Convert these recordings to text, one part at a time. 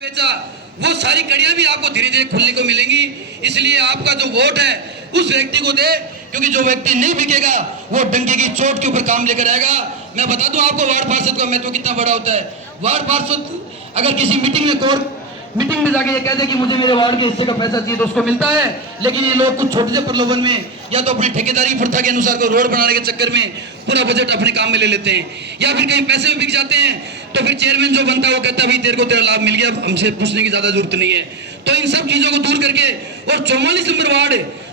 बेचा, वो सारी कड़ियां भी आपको धीरे धीरे खुलने को मिलेंगी। इसलिए आपका जो वोट है उस व्यक्ति को दे, क्योंकि जो व्यक्ति नहीं बिकेगा वो डंके की चोट के ऊपर काम लेकर आएगा। मैं बता दूं आपको वार्ड पार्षद का महत्व कितना बड़ा होता है। वार्ड पार्षद अगर किसी मीटिंग में जाके ये कहते कि मुझे मेरे वार्ड के हिस्से का पैसा चाहिए तो उसको मिलता है, लेकिन ये लोग कुछ छोटे से प्रलोभन में या तो अपने ठेकेदारी प्रथा के अनुसार को रोड बनाने के चक्कर में पूरा बजट अपने काम में ले लेते हैं, या फिर कहीं पैसे में बिक जाते हैं तो फिर चेयरमैन जो बनता है वो कहता है भाई तेरे को तेरा लाभ मिल गया, हमसे पूछने की ज्यादा जरूरत नहीं है। तो इन सब चीजों को दूर करके, और 44 नंबर वार्ड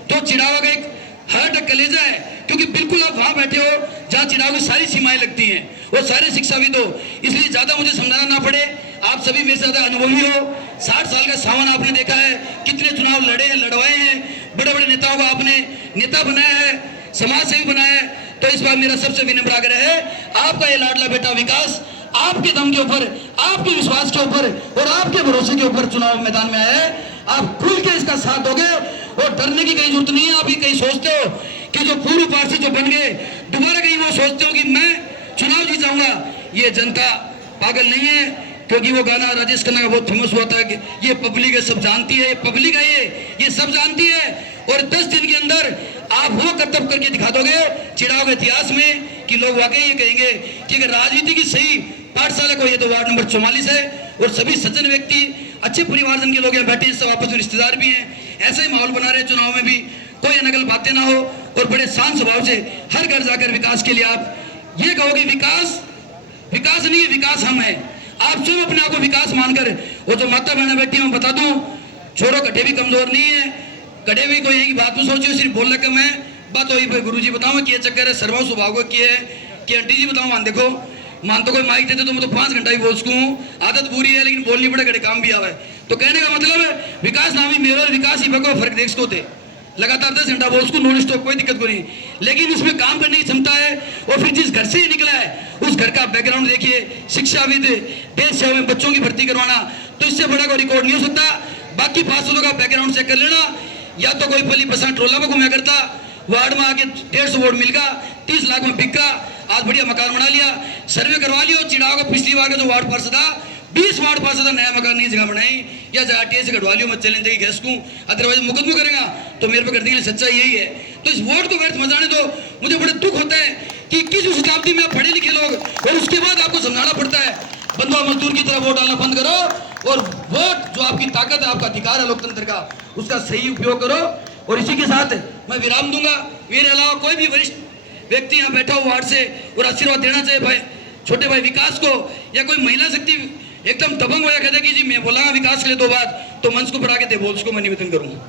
तो चिड़ावा का एक हार्ट कलेजा है, क्योंकि बिल्कुल आप वहां बैठे हो जहां चिड़ावा की सारी सीमाएं लगती हैं और सारे शिक्षाविद हो, इसलिए ज्यादा मुझे समझाना ना पड़े। आप सभी मेरे से ज्यादा अनुभवी हो, 60 साल का सावन आपने देखा है, कितने चुनाव लड़े हैं, लड़वाए हैं, बड़े बड़े नेताओं को आपने नेता बनाया है, समाज सेवी बनाया है। तो इस बार मेरा सबसे विनम्र आग्रह है, आपका ये लाडला बेटा विकास आपके दम के ऊपर, आपके विश्वास के ऊपर और आपके भरोसे के ऊपर चुनाव मैदान में आया है। आप खुल के इसका साथ दोगे और डरने की कहीं जरूरत नहीं है। आप ही कहीं सोचते हो कि जो पूर्व पार्षद जो बन गए दोबारा कहीं वो सोचते हो कि मैं चुनाव जीत जाऊंगा। ये जनता पागल नहीं है, क्योंकि वो गाना राजेश खन्ना का बहुत फेमस हुआ था कि ये पब्लिक है, सब जानती है, ये पब्लिक है, ये सब जानती है। और 10 दिन के अंदर आप वो कर्तव्य करके दिखा दोगे चिड़ाव के इतिहास में कि लोग वाकई ये कहेंगे कि अगर राजनीति की सही पाठशाला को, ये तो वार्ड नंबर 44 है और सभी सज्जन व्यक्ति अच्छे परिवारजन के लोग यहाँ बैठे हैं, सब आपस में रिश्तेदार भी हैं। ऐसा ही माहौल बना रहे चुनाव में भी, कोई अनगल बातें ना हो और बड़े शांत स्वभाव से हर घर जाकर विकास के लिए आप ये कहोगे विकास नहीं है, विकास हम है। आप स्वयं अपने आप को विकास मानकर, वो जो माता बहना बैठी मैं बता दूं, छोड़ो कटे भी कमजोर नहीं है, कटे भी कोई है कि बात में सोचियो, सिर्फ बोलने कम है। बात वही पे गुरु जी बताओ कि चक्कर है, सर्व स्वभाव को किए है कि आंटी जी बताओ, मान देखो मान तो कोई माइक देते तो मैं तो 5 घंटा ही बोल सकूं, आदत बुरी है लेकिन बोलनी पड़े, घड़े काम भी आवे। तो कहने का मतलब है विकास नाम ही मेरा, विकास ही भगो फर्क देख सको थे, लगातार 10 घंटा बोल सकूं, नॉन स्टॉप, कोई दिक्कत को नहीं, लेकिन इसमें काम करने की क्षमता है। और फिर जिस घर से ही निकला है उस घर का बैकग्राउंड देखिए, शिक्षाविद, देश सेवा में बच्चों की भर्ती करवाना, तो इससे बड़ा कोई रिकॉर्ड नहीं हो सकता। बाकी पार्षदों का बैकग्राउंड चेक कर लेना, या तो कोई पली बसा ट्रोला में घूमया करता, वार्ड में आके 150 वोट मिलगा, 30 लाख में बिका, आज बढ़िया मकान बना लिया, सर्वे करवा लियो। चिड़ाव का पिछली बार का जो वार्ड पार्षद था, 20 वार्ड पार्षद नया मकान नहीं जगह बनाई, या जगह टीएस से कटवा लियो, मैं चैलेंज देगी गैस को, अदरवाइज मुकदमा करेगा तो मेरे पे कर देंगे। सच्चाई यही है। तो इस वोट को व्यर्थ मत जाने दो। मुझे बड़ा दुख होता है कि 21वीं शताब्दी में आप पढ़े लिखे लोग, और उसके बाद आपको समझाना पड़ता है बंधुआ मजदूर की तरह वोट डालना बंद करो, और वोट जो आपकी ताकत है, आपका अधिकार है लोकतंत्र का, उसका सही उपयोग करो। और इसी के साथ मैं विराम दूंगा। मेरे अलावा कोई भी वरिष्ठ व्यक्ति यहाँ बैठा हो वार्ड से और आशीर्वाद देना चाहे भाई छोटे भाई विकास को, या कोई महिला शक्ति एकदम दबंग हो या कहते कि जी मैं बोला विकास के लिए 2 बात, तो मंच को बढ़ा के दे बोल, उसको मैं निवेदन करूंगा।